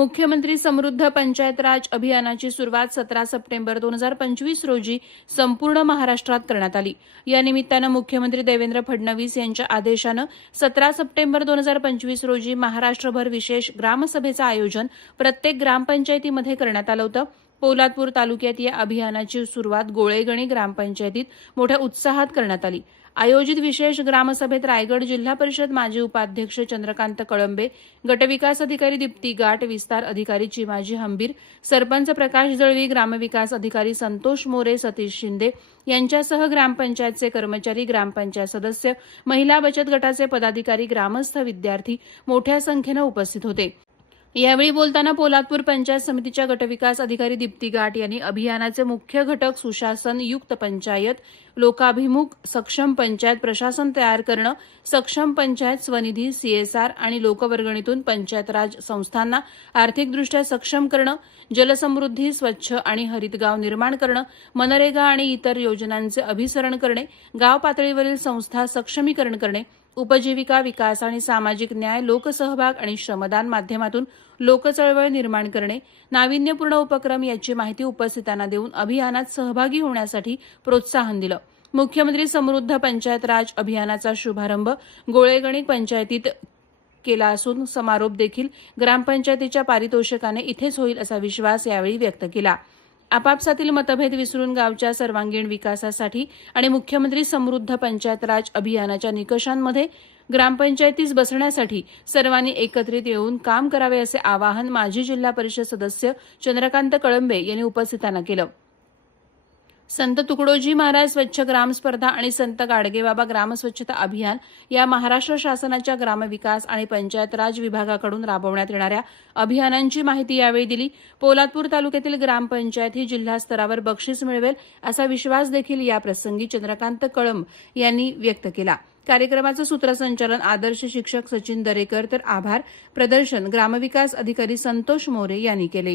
मुख्यमंत्री समृद्ध पंचायत राज अभियानाची सुरुवात सतरा सप्टेंबर दोन हजार पंचवीस रोजी संपूर्ण महाराष्ट्रात करण्यात आली. या निमित्तानं मुख्यमंत्री देवेंद्र फडणवीस यांच्या आदेशानं सतरा सप्टेंबर दोन हजार पंचवीस रोजी महाराष्ट्रभर विशेष ग्रामसभेचं आयोजन प्रत्येक ग्रामपंचायतीमध्ये करण्यात आलं होतं. पोलादपूर तालुक्यात या अभियानाची सुरुवात गोळेगणी ग्रामपंचायतीत मोठ्या उत्साहात करण्यात आली. आयोजित विशेष ग्रामसभेत रायगड जिल्हा परिषद माजी उपाध्यक्ष चंद्रकांत कळंबे गटविकास अधिकारी दीप्ती गाट विस्तार अधिकारी चिमाजी हंबीर सरपंच प्रकाश जळवी ग्रामविकास अधिकारी संतोष मोरे सतीश शिंदे यांच्यासह ग्रामपंचायतचे कर्मचारी ग्रामपंचायत सदस्य महिला बचत गटाचे पदाधिकारी ग्रामस्थ विद्यार्थी मोठ्या संख्येनं उपस्थित होते. यावेळी बोलताना पोलादपूर पंचायत समितीच्या गटविकास अधिकारी दीप्ती गाट यांनी अभियानाचे मुख्य घटक सुशासन युक्त पंचायत लोकाभिमुख सक्षम पंचायत प्रशासन तयार करणं सक्षम पंचायत स्वनिधी सीएसआर आणि लोकवर्गणीतून पंचायत राज संस्थांना आर्थिकदृष्ट्या सक्षम करणं जलसमृद्धी स्वच्छ आणि हरित गाव निर्माण करणं मनरेगा आणि इतर योजनांचे अभिसरण करणे गाव पातळीवरील संस्था सक्षमीकरण करणे उपजीविका विकास आणि सामाजिक न्याय लोकसहभाग आणि श्रमदान माध्यमातून लोकचळवळ निर्माण करणे नाविन्यपूर्ण उपक्रम याची माहिती उपस्थितांना देऊन अभियानात सहभागी होण्यासाठी प्रोत्साहन दिलं. मुख्यमंत्री समृद्ध पंचायत राज अभियानाचा शुभारंभ गोळेगणिक पंचायतीत केला असून समारोप देखील ग्रामपंचायतीच्या पारितोषिकाने इथेच होईल असा विश्वास यावेळी व्यक्त केला. आपापसातील मतभेद विसरून गावच्या सर्वांगीण विकासासाठी आणि मुख्यमंत्री समृद्ध पंचायत राज अभियानाच्या निकषांमध्ये ग्रामपंचायतीस बसण्यासाठी सर्वांनी एकत्रित येऊन काम करावे असे आवाहन माजी जिल्हा परिषद सदस्य चंद्रकांत कळंबे यांनी उपस्थितांना केलं. संत तुकडोजी महाराज स्वच्छ ग्राम स्पर्धा आणि संत गाडगेबाबा ग्राम स्वच्छता अभियान या महाराष्ट्र शासनाच्या ग्रामविकास आणि पंचायत राज विभागाकडून राबवण्यात येणाऱ्या अभियानांची माहिती यावेळी दिली. पोलादपूर तालुक्यातील ग्रामपंचायत ही जिल्हा स्तरावर बक्षीस मिळवेल असा विश्वास देखील या प्रसंगी चंद्रकांत कळंब यांनी व्यक्त केला. कार्यक्रमाचं सूत्रसंचालन आदर्श शिक्षक सचिन दरेकर तर आभार. प्रदर्शन ग्रामविकास अधिकारी संतोष मोरे यांनी केले.